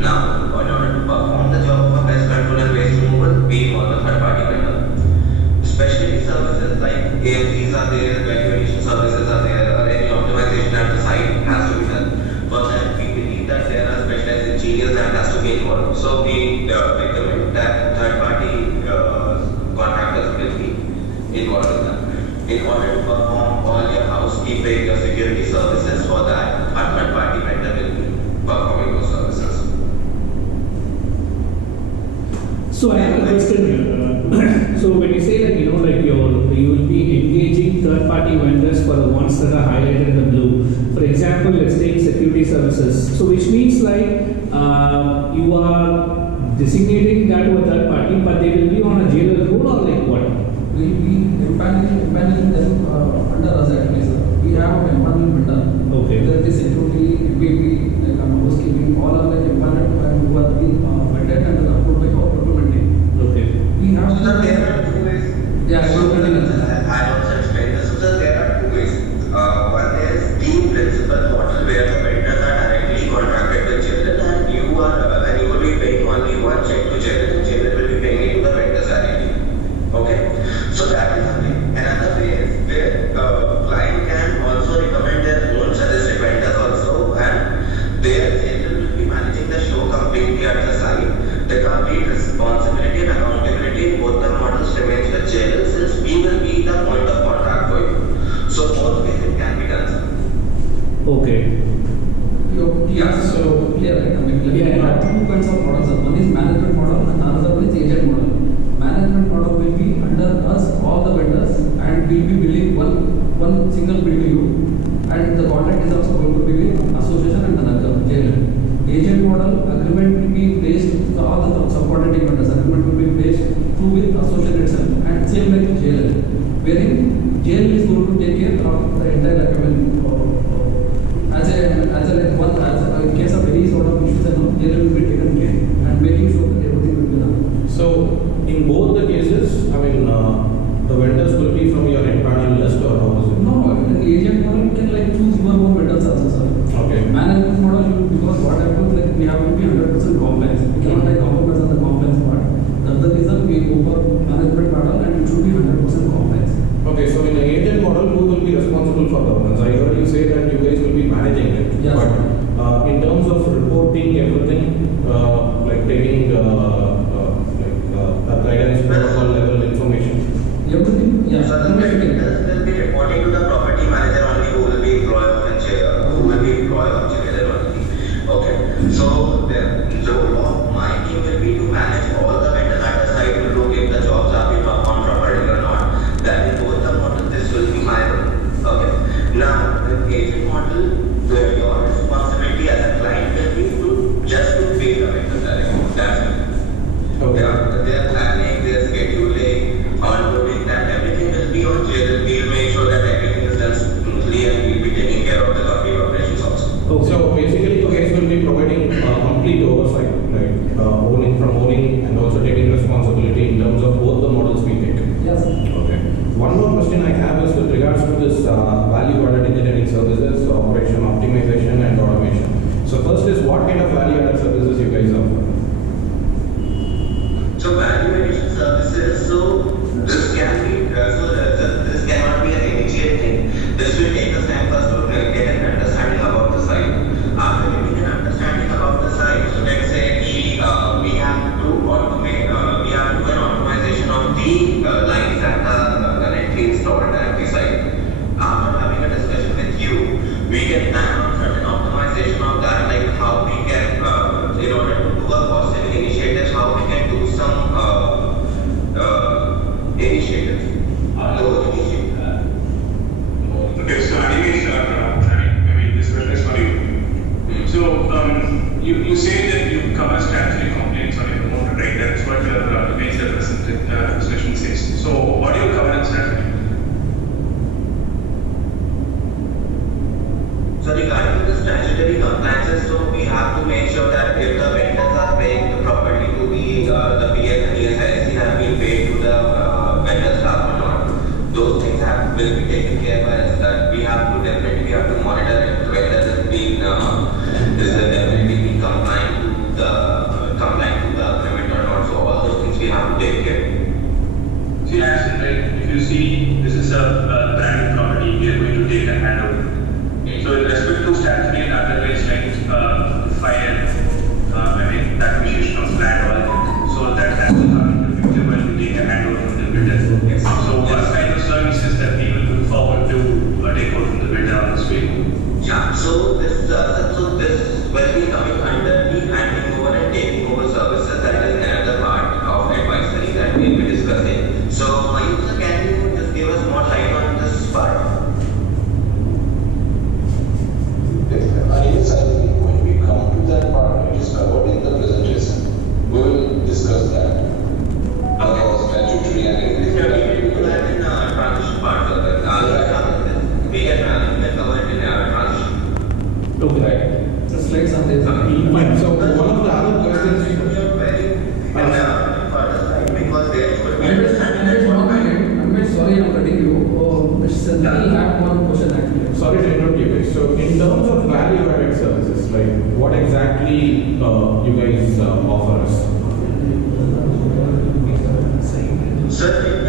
Now, in order to perform the job of a pest control and waste removal, we involve a third-party vendor. Specialty services like AMCs are there, valuation services are there, or any optimization at the site has to be done. For that, we believe that there are specialized engineers that has to be involved. So we recommend that third-party contractors will be involved in that. In order to perform all your housekeeping, your security services, for that, a third-party vendor will be performing those services. So I have a question here. So when you say that you will be engaging third-party vendors for the ones that are highlighted in the blue. For example, let's take security services. So which means you are designating that to a third party, but they will be on a JLL road or like what? We'll be empaneling them under us actually, sir. We have an empanelment done. Okay. There is security, EPP, like housekeeping, all are like empaneled and who are being vetted and approved by our procurement team. Okay. We have So there are two ways. Yeah, I also explained this. So there are two ways. One is team principal model where the vendors are directly contracted with JLL and you will be paying only one check to JLL and JLL will be paying it to the vendors directly. Okay? So that is one way. Another way is where client can also recommend their own suggested vendors also, and their JLL will be managing the show completely at the site. The complete responsibility and accountability in both the models remains with JLL since we will be the point of contact for you. So both ways it can be done, sir. Okay. Yeah, so clear, right? I mean, Yeah. we have two kinds of models. One is management model and another one is agent model. Management model will be under us, all the vendors, and we'll be billing one single bill to you. And the contract is also going to be with association and another JLL. Agent model agreement will be placed with all the subordinate vendors. Agreement will be placed through with association itself and same like JLL. Wherein JLL is going to take care of the entire in case of any sort of issues and all, JLL will be taken care and making sure that everything will be done. So in both the cases, the vendors will be from your empanel list or how is it? No, in the agent model you can like choose your own vendors also, sir. Okay. Management model, because what happens like we have to be 100% compliance. We cannot take compromise on the compliance part. That's the reason we go for management model and it should be 100% compliance. Okay, so in the agent model, who will be responsible for governance? I heard you say that you guys will be managing it. Yes. But in terms of reporting everything, like taking guidance protocol level information. Everything, yeah. So the vendors will be reporting to the property manager only who will be employee of JLL only. Okay. So the role of my team will be to manage all the vendors at the site to look if the jobs are being performed properly or not. That in both the models this will be my role. Okay. Now the agent model, your responsibility as a client will be to just to pay the vendor directly. That's it. Okay. Their planning, their scheduling, onboarding, that everything will be on JLL. We'll make sure that everything is done smoothly and we'll be taking care of the complete operations also. Okay. So basically, you guys will be providing complete oversight, right? Owning and also taking responsibility in terms of both the models we take. Yes. Okay. One more question I have is with regards to this value-added engineering services, operation optimization and automation. So first is what kind of value-added services you guys offer? So value addition services, so this can be, this cannot be an immediate thing. This will take us time first to get an understanding about the site. After getting an understanding about the site, so let's say we have to automate, we have to do an optimization of the lines that are currently installed at the site. After having a discussion with you, we can plan on certain optimization of that, like how we can, in order to do a cost saving initiatives, how we can do some initiatives. Those initiatives. Okay, so Anish, maybe this question is for you. So you say that you cover statutory complaints on your own, right? That's what your image representation says. So what do you cover in statutory? So regarding the statutory compliances, so we have to make sure that if the vendors are paying properly to the PS and ESIC have been paid to the vendor staff or not, those things will be taken care by us. That we have to definitely monitor it whether it's been is definitely be compliant to the slides are there. Fine. So one of the other questions. Sorry, I'm cutting you. Mr. Nal have one question actually. Sorry to interrupt you guys. So in terms of value-added services, like what exactly you guys offer us? Sir,